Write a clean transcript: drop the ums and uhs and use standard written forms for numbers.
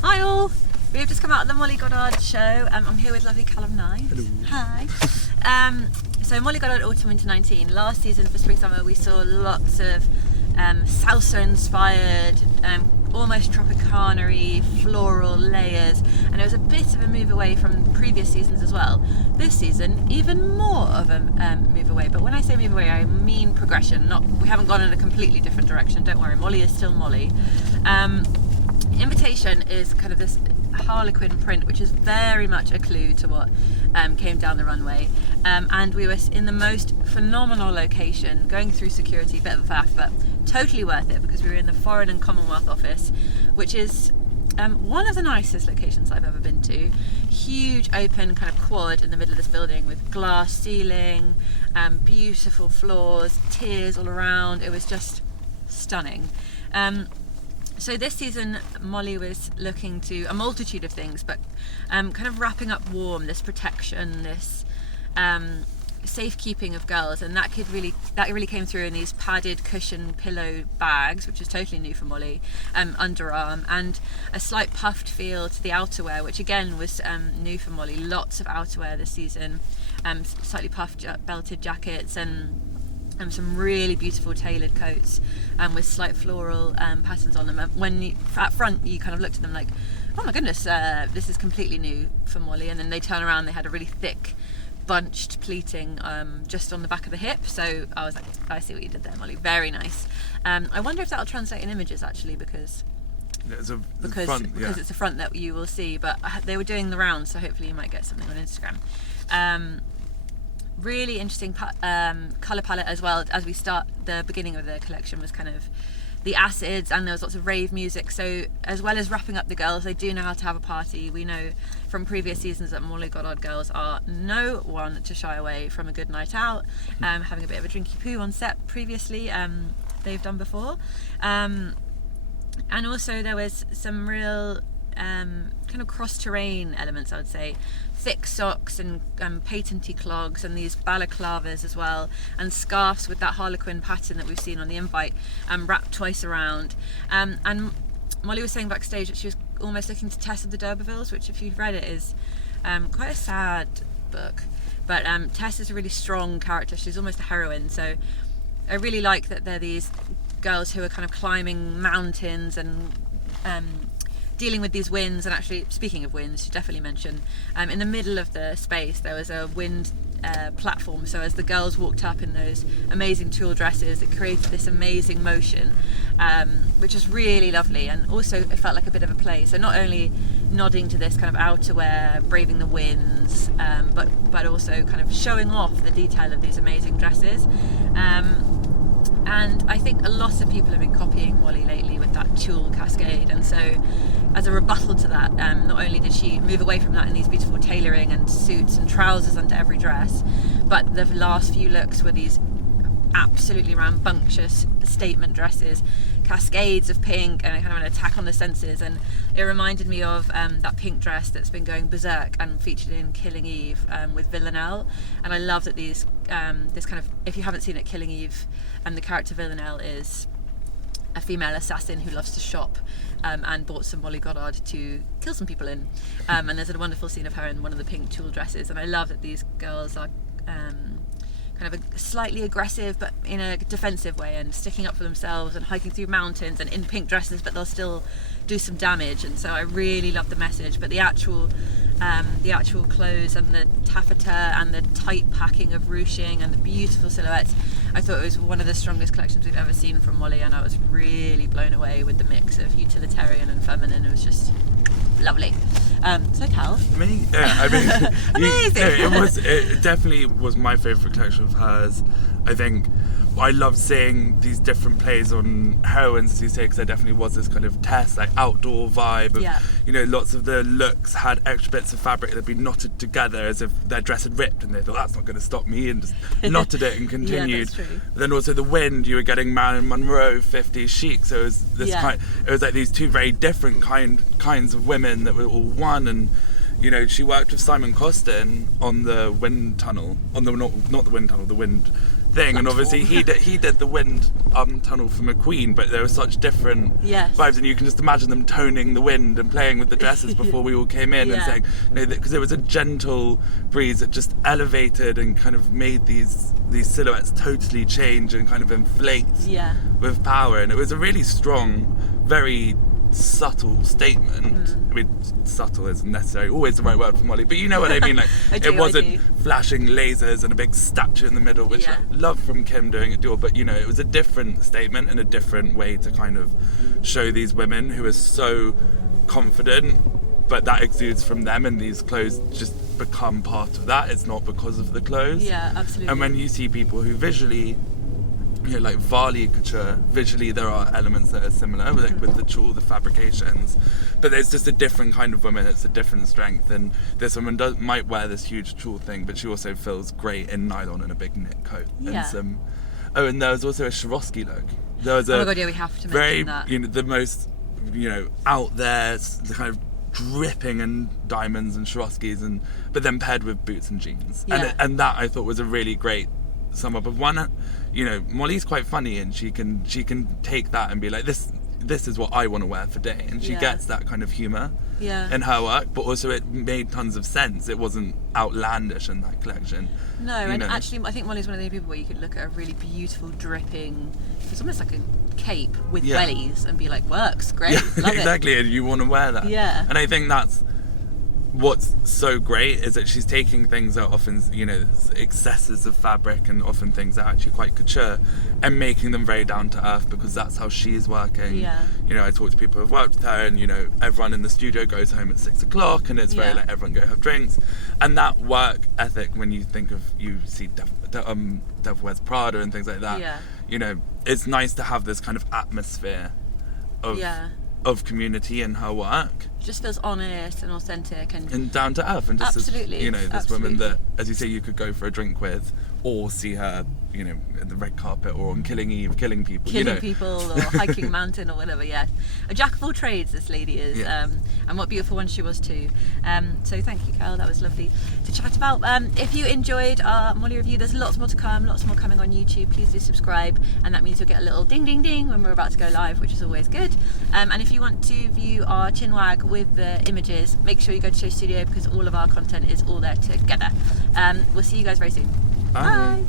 Hi all! We've just come out of the Molly Goddard show. I'm here with lovely Calum Knight. Hello. Hi. So Molly Goddard Autumn Winter 19. Last season for Spring Summer we saw lots of salsa inspired, almost Tropicana-y floral layers, and it was a bit of a move away from previous seasons as well. This season, even more of a move away, but when I say move away I mean progression. We haven't gone in a completely different direction, don't worry, Molly is still Molly. Invitation is kind of this harlequin print, which is very much a clue to what came down the runway, and we were in the most phenomenal location, going through security, bit of a faff, but totally worth it because we were in the Foreign and Commonwealth Office, which is one of the nicest locations I've ever been to. Huge open kind of quad in the middle of this building with glass ceiling, beautiful floors, tiers all around. It was just stunning. So this season Molly was looking to a multitude of things, but kind of wrapping up warm, this protection, this safekeeping of girls, and that really came through in these padded cushion pillow bags, which is totally new for Molly, underarm, and a slight puffed feel to the outerwear, which again was new for Molly. Lots of outerwear this season, slightly puffed belted jackets and some really beautiful tailored coats with slight floral patterns on them. When at front you kind of looked at them like, oh my goodness, this is completely new for Molly, and then they turn around, they had a really thick bunched pleating just on the back of the hip, so I was like, I see what you did there, Molly, very nice. I wonder if that'll translate in images actually, because it's a front that you will see, but they were doing the rounds, so hopefully you might get something on Instagram. Really interesting colour palette as well. As we start, the beginning of the collection was kind of the acids, and there was lots of rave music, so as well as wrapping up the girls, they do know how to have a party. We know from previous seasons that Molly Goddard girls are no one to shy away from a good night out, having a bit of a drinky poo on set previously, they've done before, and also there was some real kind of cross-terrain elements, I would say. Thick socks and patenty clogs, and these balaclavas as well, and scarves with that harlequin pattern that we've seen on the invite, wrapped twice around. And Molly was saying backstage that she was almost looking to Tess of the D'Urbervilles, which if you've read it is quite a sad book, but Tess is a really strong character. She's almost a heroine, so I really like that they're these girls who are kind of climbing mountains and dealing with these winds. And actually, speaking of winds, you definitely mention in the middle of the space there was a wind platform, so as the girls walked up in those amazing tulle dresses, it created this amazing motion, which was really lovely, and also it felt like a bit of a play, so not only nodding to this kind of outerwear, braving the winds, but also kind of showing off the detail of these amazing dresses. And I think a lot of people have been copying Molly lately with that tulle cascade, and so as a rebuttal to that, not only did she move away from that in these beautiful tailoring and suits and trousers under every dress, but the last few looks were these absolutely rambunctious statement dresses, cascades of pink, and kind of an attack on the senses. And it reminded me of that pink dress that's been going berserk and featured in Killing Eve with Villanelle. And I love that these this kind of, if you haven't seen it, Killing Eve, and the character Villanelle is a female assassin who loves to shop, and bought some Molly Goddard to kill some people in, and there's a wonderful scene of her in one of the pink tulle dresses, and I love that these girls are kind of slightly aggressive but in a defensive way, and sticking up for themselves and hiking through mountains and in pink dresses, but they'll still do some damage. And so I really love the message, but the actual clothes and the taffeta and the tight packing of ruching and the beautiful silhouettes, I thought it was one of the strongest collections we've ever seen from Molly, and I was really blown away with the mix of utilitarian and feminine. It was just lovely. So Cal, amazing. It definitely was my favourite collection of hers. I think I loved seeing these different plays on heroines, as you say, because there definitely was this kind of Tess, like outdoor vibe of, you know, lots of the looks had extra bits of fabric that had been knotted together as if their dress had ripped, and they thought, that's not going to stop me, and just knotted it and continued. Yeah, that's true. Then also the wind, you were getting Marilyn Monroe 50s chic, so it was this it was like these two very different kinds of women that were all one. And you know, she worked with Simon Costin on the wind tunnel, on the not the wind tunnel, the wind thing. And obviously he did the wind tunnel for McQueen, but there were such different vibes, and you can just imagine them toning the wind and playing with the dresses before we all came in and saying, because it was a gentle breeze that just elevated and kind of made these silhouettes totally change and kind of inflate with power. And it was a really strong, very subtle statement. I mean, subtle isn't necessarily always the right word for Molly, but you know what I mean. Like, it wasn't flashing lasers and a big statue in the middle, which I love from Kim doing at Dior, but you know, it was a different statement and a different way to kind of show these women who are so confident, but that exudes from them, and these clothes just become part of that. It's not because of the clothes. Yeah, absolutely. And when you see people who visually, you know, like Varley Couture, visually there are elements that are similar, like with the tulle, the fabrications, but there's just a different kind of woman. It's a different strength, and this woman might wear this huge tulle thing, but she also feels great in nylon and a big knit coat. And some. Oh, and there was also a Swarovski look. There was oh my god, yeah, we have to mention that. You know, the most, you know, out there, the kind of dripping in diamonds and Swarovskis, but then paired with boots and jeans, and that I thought was a really great sum up of one. You know, Molly's quite funny, and she can take that and be like, this is what I want to wear for day, and she gets that kind of humour in her work, but also it made tons of sense. It wasn't outlandish in that collection. No, and actually I think Molly's one of the people where you could look at a really beautiful dripping, it's almost like a cape with wellies and be like, works, great, love exactly, it. and you want to wear that. And I think that's what's so great, is that she's taking things that often, you know, excesses of fabric and often things that are actually quite couture, and making them very down to earth, because that's how she's working. You know, I talk to people who've worked with her, and you know, everyone in the studio goes home at 6 o'clock, and it's very like everyone go have drinks, and that work ethic, when you think of, you see Devil Wears Prada and things like that, you know, it's nice to have this kind of atmosphere of community in her work. It just feels honest and authentic and down to earth, and just absolutely, you know, this woman that, as you say, you could go for a drink with, or see her, you know, at the red carpet or on Killing Eve, killing people, or hiking a mountain or whatever. A jack of all trades this lady is, and what beautiful one she was too. So thank you, Cal, that was lovely to chat about. If you enjoyed our Molly review, there's lots more to come, lots more coming on YouTube. Please do subscribe, and that means you'll get a little ding ding ding when we're about to go live, which is always good. And if you want to view our chinwag with the images, make sure you go to SHOWstudio, because all of our content is all there together. We'll see you guys very soon. Bye.